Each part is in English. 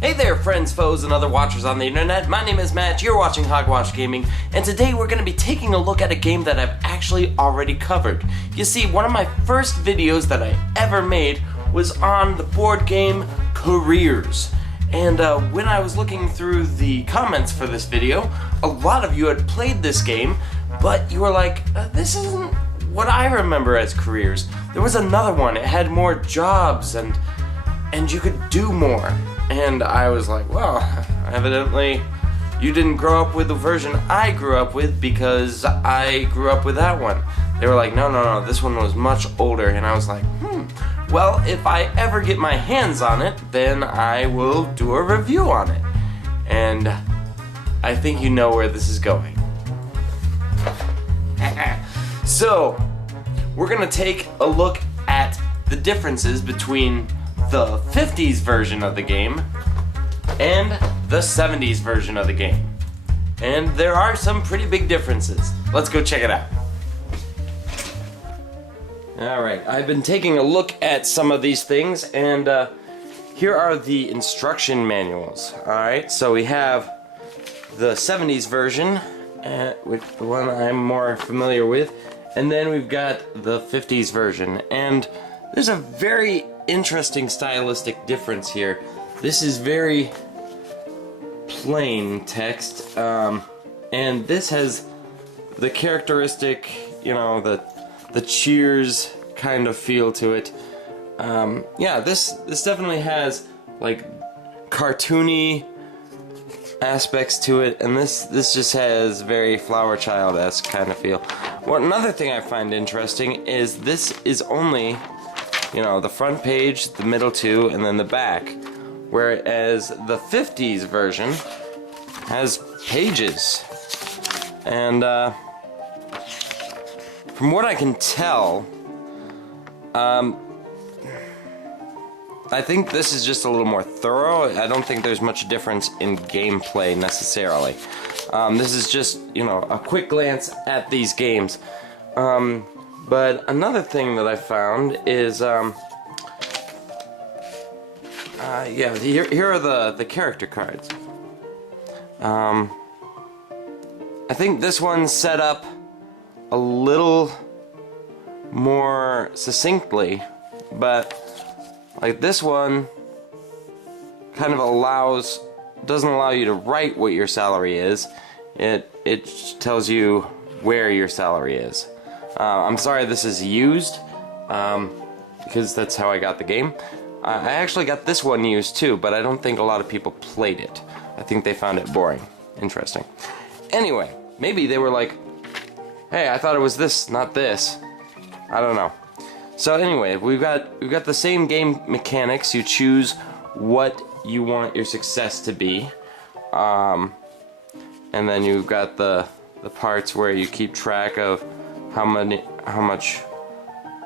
Hey there, friends, foes, and other watchers on the internet. My name is Matt, you're watching Hogwash Gaming, and today we're going to be taking a look at a game that I've actually already covered. You see, one of my first videos that I ever made was on the board game Careers. And when I was looking through the comments for this video, a lot of you had played this game, but you were like, this isn't what I remember as Careers. There was another one, it had more jobs, and you could do more. And I was like, well, evidently you didn't grow up with the version I grew up with because I grew up with that one. They were like, no, this one was much older. And I was like, well, if I ever get my hands on it, then I will do a review on it. And I think you know where this is going. So, we're gonna take a look at the differences between the 50s version of the game and the 70s version of the game. And there are some pretty big differences. Let's go check it out. Alright, I've been taking a look at some of these things, and here are the instruction manuals. Alright, so we have the 70s version, which the one I'm more familiar with, and then we've got the 50s version. And there's a very interesting stylistic difference here. This is very plain text, and this has the characteristic, you know, the Cheers kind of feel to it. Yeah, this definitely has like cartoony aspects to it, and this just has very Flower Child-esque kind of feel. Well, another thing I find interesting is this is only, you know, the front page, the middle two, and then the back. Whereas the 50s version has pages. And from what I can tell, I think this is just a little more thorough. I don't think there's much difference in gameplay necessarily. This is just, you know, a quick glance at these games. But another thing that I found is, yeah, here are the character cards. I think this one's set up a little more succinctly, but like this one kind of doesn't allow you to write what your salary is. It tells you where your salary is. I'm sorry this is used, because that's how I got the game. I actually got this one used too, but I don't think a lot of people played it. I think they found it boring. Interesting. Anyway, maybe they were like, hey, I thought it was this, not this. I don't know. So anyway, we've got the same game mechanics. You choose what you want your success to be. And then you've got the parts where you keep track of how much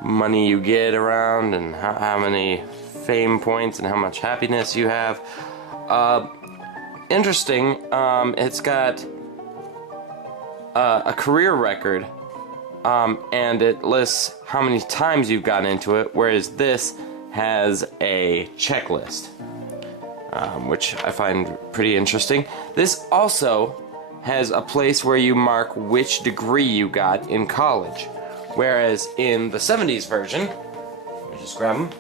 money you get around, and how many fame points and how much happiness you have. Interesting, it's got a career record, and it lists how many times you've gotten into it, whereas this has a checklist, which I find pretty interesting. This also has a place where you mark which degree you got in college, whereas in the 70s version, let me just grab them,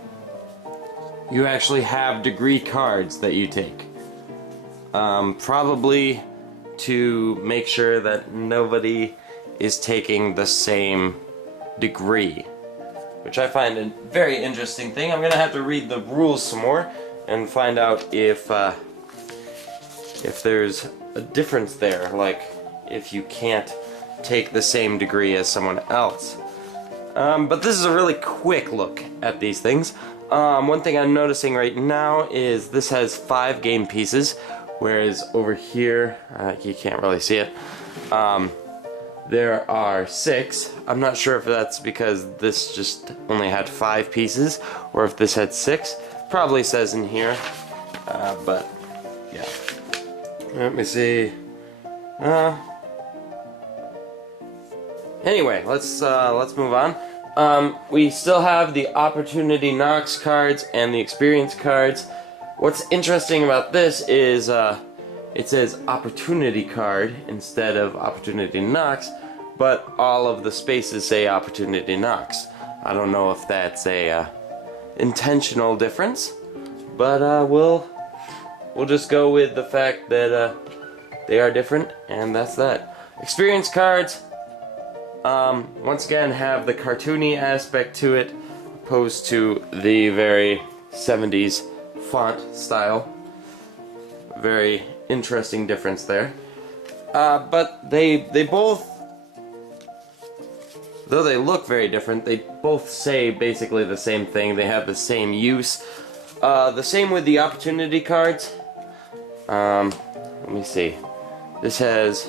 you actually have degree cards that you take. Probably to make sure that nobody is taking the same degree, which I find a very interesting thing. I'm gonna have to read the rules some more and find out if there's a difference there, like if you can't take the same degree as someone else. But this is a really quick look at these things. One thing I'm noticing right now is this has 5 game pieces, whereas over here, you can't really see it, there are 6. I'm not sure if that's because this just only had 5 pieces, or if this had 6. Probably says in here, but yeah. Let me see. Anyway, let's move on. We still have the Opportunity Knocks cards and the Experience cards. What's interesting about this is it says opportunity card instead of opportunity knocks, but all of the spaces say opportunity knocks. I don't know if that's a intentional difference, but we'll just go with the fact that they are different, and that's that. Experience cards, once again, have the cartoony aspect to it, opposed to the very 70s font style. Very interesting difference there. But they both, though they look very different, they both say basically the same thing. They have the same use. The same with the opportunity cards. Let me see. This has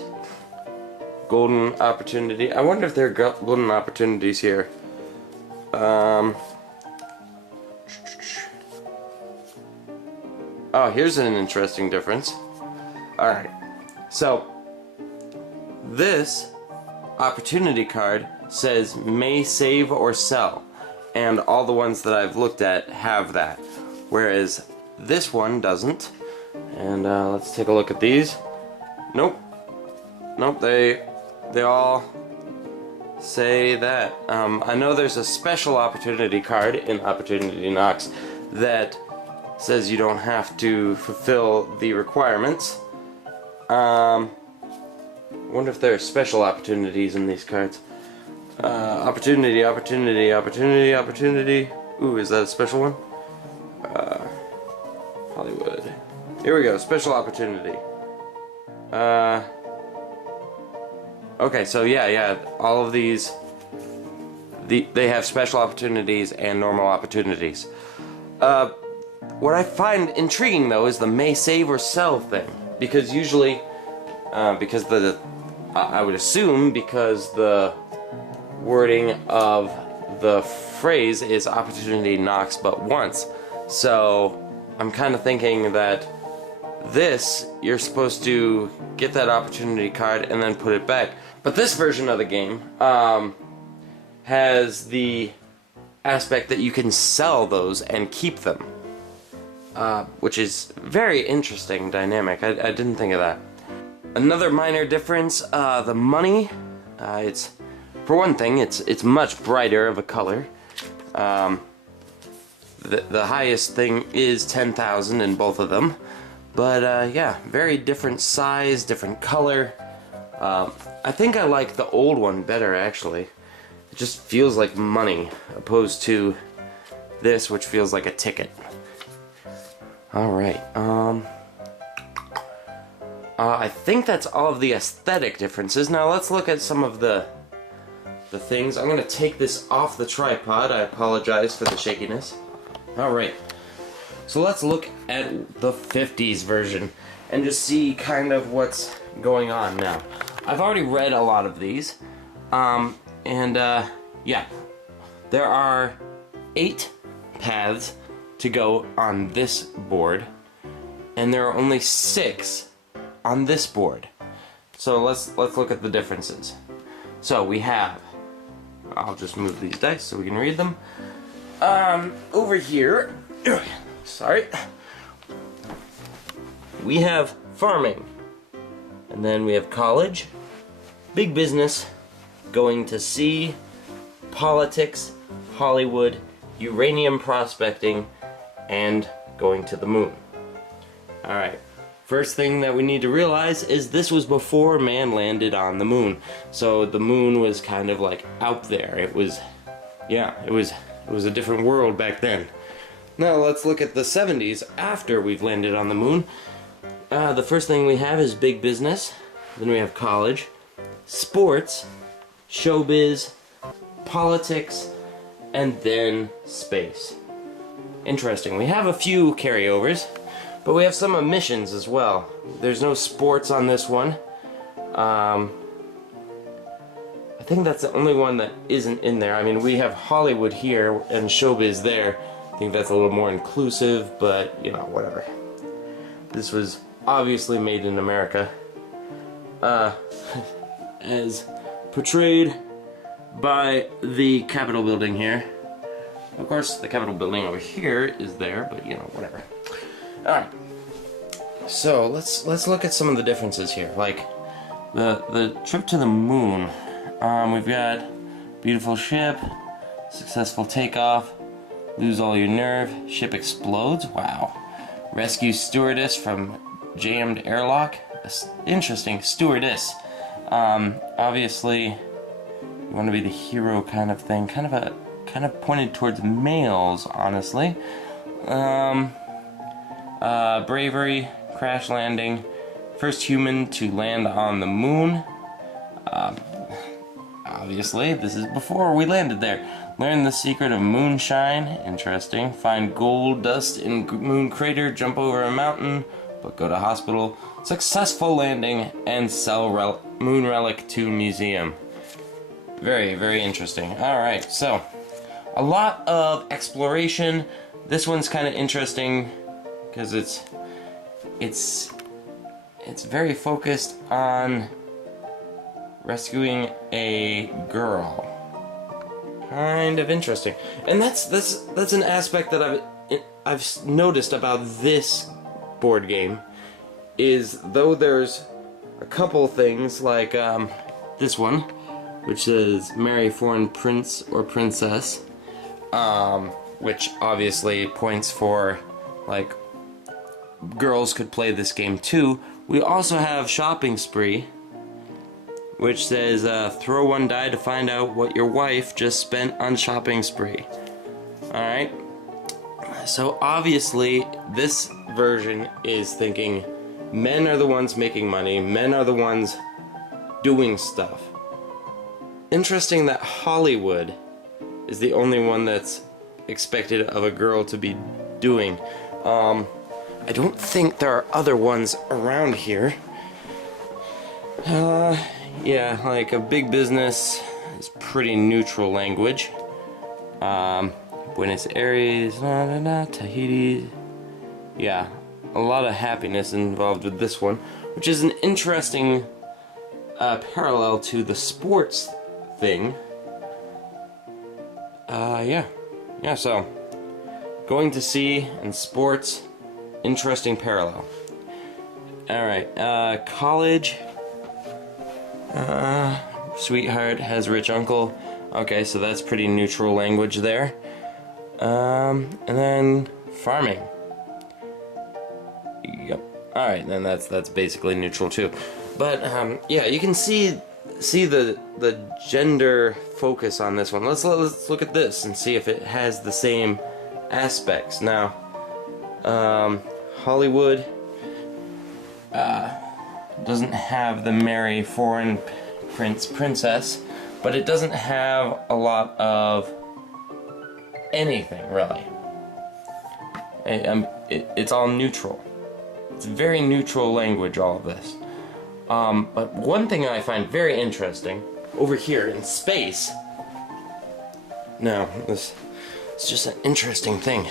golden opportunity. I wonder if there are golden opportunities here. Oh, here's an interesting difference. Alright, so this opportunity card says may save or sell, and all the ones that I've looked at have that, whereas this one doesn't. And let's take a look at these. Nope, they all say that. I know there's a special opportunity card in Opportunity Knocks that says you don't have to fulfill the requirements. Wonder if there are special opportunities in these cards. Opportunity. Ooh, is that a special one? Hollywood. Here we go, special opportunity. Okay, so yeah, all of these, they have special opportunities and normal opportunities. What I find intriguing though is the may save or sell thing, because usually, I would assume because the wording of the phrase is opportunity knocks but once, so I'm kind of thinking that this, you're supposed to get that opportunity card and then put it back. But this version of the game has the aspect that you can sell those and keep them. Which is very interesting dynamic. I didn't think of that. Another minor difference, the money. It's, for one thing, it's much brighter of a color. The highest thing is 10,000 in both of them. But yeah, very different size, different color. I think I like the old one better, actually. It just feels like money, opposed to this, which feels like a ticket. Alright, I think that's all of the aesthetic differences. Now let's look at some of the things. I'm going to take this off the tripod. I apologize for the shakiness. Alright, so let's look at the 50s version and just see kind of what's going on now. I've already read a lot of these, yeah, there are 8 paths to go on this board, and there are only 6 on this board. So let's look at the differences. So we have, I'll just move these dice so we can read them. Over here, sorry, we have farming, and then we have college, big business, going to sea, politics, Hollywood, uranium prospecting, and going to the moon. Alright, first thing that we need to realize is this was before man landed on the moon. So the moon was kind of like out there. It was, yeah, it was a different world back then. Now let's look at the 70s after we've landed on the moon. The first thing we have is big business, then we have college, sports, showbiz, politics, and then space. Interesting. We have a few carryovers, but we have some omissions as well. There's no sports on this one. I think that's the only one that isn't in there. I mean, we have Hollywood here and showbiz there. I think that's a little more inclusive, but, you know, whatever. This was obviously made in America. As portrayed by the Capitol building here. Of course, the Capitol building over here is there, but, you know, whatever. Alright. So let's look at some of the differences here. Like the trip to the moon. We've got beautiful ship, successful takeoff, lose all your nerve, ship explodes, wow. Rescue stewardess from jammed airlock. Interesting, stewardess. Obviously, you want to be the hero kind of thing. Kind of pointed towards males, honestly. Bravery, crash landing, first human to land on the moon. Obviously, this is before we landed there. Learn the secret of moonshine. Interesting. Find gold dust in moon crater. Jump over a mountain, but go to hospital. Successful landing and sell moon relic to museum. Very, very interesting. Alright, so a lot of exploration. This one's kind of interesting because it's very focused on rescuing a girl. Kind of interesting. And that's an aspect that I've noticed about this board game, is though there's a couple things like this one, which says marry foreign prince or princess, which obviously points for like girls could play this game too. We also have shopping spree, which says throw one die to find out what your wife just spent on shopping spree. Alright, so obviously this version is thinking men are the ones making money, men are the ones doing stuff. Interesting that Hollywood is the only one that's expected of a girl to be doing. I don't think there are other ones around here. Yeah, like a big business is pretty neutral language. Buenos Aires, Tahiti. Yeah, a lot of happiness involved with this one, which is an interesting parallel to the sports thing. Yeah, so going to sea and sports, interesting parallel. Alright, college. Sweetheart has rich uncle. Okay, so that's pretty neutral language there. And then farming. Yep. Alright, then that's basically neutral too. But yeah, you can see the gender focus on this one. Let's look at this and see if it has the same aspects. Now, Hollywood doesn't have the marry foreign princess, but it doesn't have a lot of anything really. It's all neutral. It's very neutral language, all of this. But one thing I find very interesting over here in space. No, it's just an interesting thing.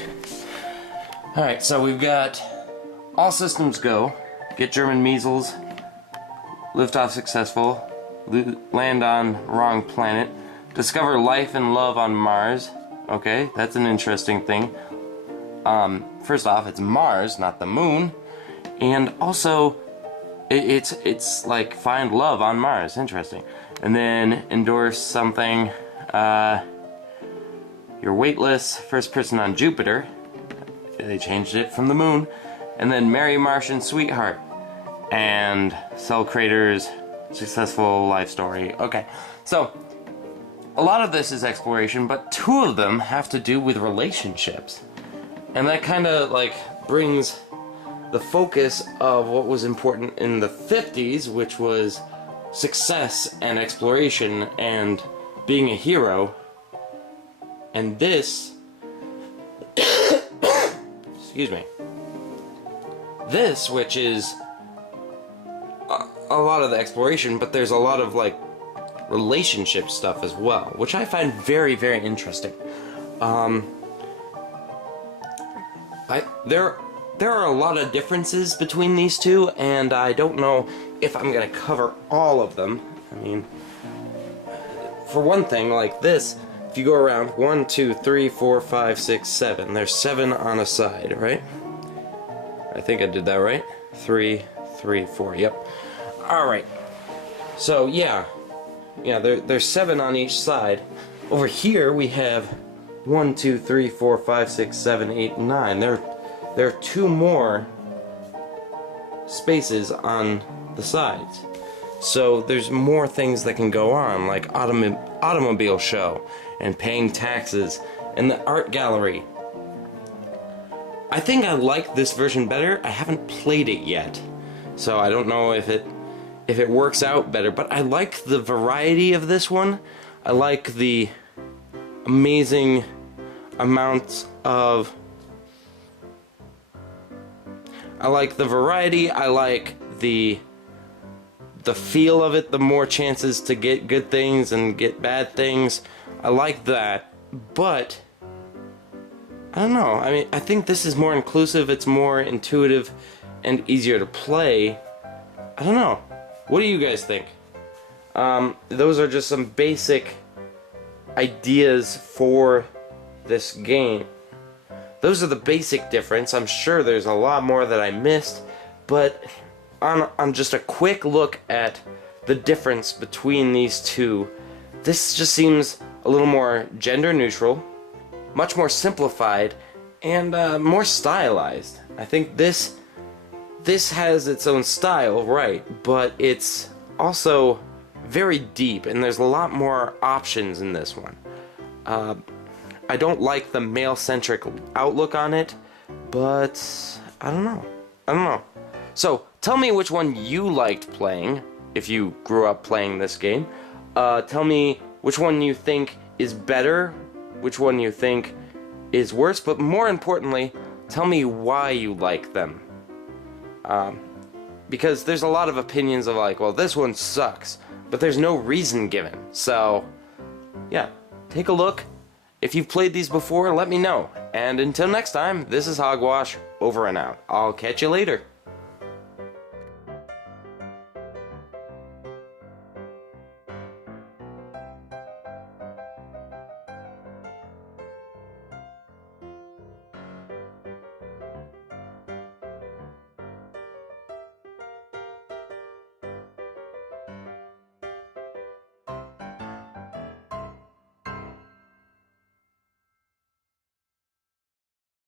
Alright, so we've got all systems go, get German measles, liftoff successful, land on wrong planet, discover life and love on Mars. Okay, that's an interesting thing. First off, it's Mars, not the moon, and also it's like find love on Mars. Interesting. And then endorse something. You're weightless, first person on Jupiter. They changed it from the moon. And then marry Martian sweetheart. And sell craters, successful life story. Okay, so a lot of this is exploration, but two of them have to do with relationships. And that kind of like brings the focus of what was important in the 50s, which was success and exploration and being a hero. And this, excuse me, this, which is a lot of the exploration, but there's a lot of like relationship stuff as well, which I find very, very interesting. There are a lot of differences between these two, and I don't know if I'm gonna cover all of them. I mean, for one thing, like this, if you go around 1, 2, 3, 4, 5, 6, 7, there's 7 on a side, right? I think I did that right. 3, 3, 4. Yep. All right. So yeah, there's 7 on each side. Over here we have 1, 2, 3, 4, 5, 6, 7, 8, 9. There are 2 more spaces on the sides. So there's more things that can go on, like automobile show and paying taxes and the art gallery. I think I like this version better. I haven't played it yet, so I don't know if it works out better, but I like the variety of this one. I like the amazing amounts of... I like the variety, I like the feel of it, the more chances to get good things and get bad things. I like that, but I don't know. I mean, I think this is more inclusive, it's more intuitive and easier to play. I don't know. What do you guys think? Those are just some basic ideas for this game. Those are the basic difference. I'm sure there's a lot more that I missed, but on just a quick look at the difference between these two, this just seems a little more gender neutral, much more simplified, and more stylized. I think this has its own style, right, but it's also very deep, and there's a lot more options in this one. I don't like the male-centric outlook on it, but I don't know. So, tell me which one you liked playing, if you grew up playing this game. Tell me which one you think is better, which one you think is worse, but more importantly, tell me why you like them. Because there's a lot of opinions of like, well, this one sucks, but there's no reason given. So, yeah, take a look. If you've played these before, let me know. And until next time, this is Hogwash, over and out. I'll catch you later.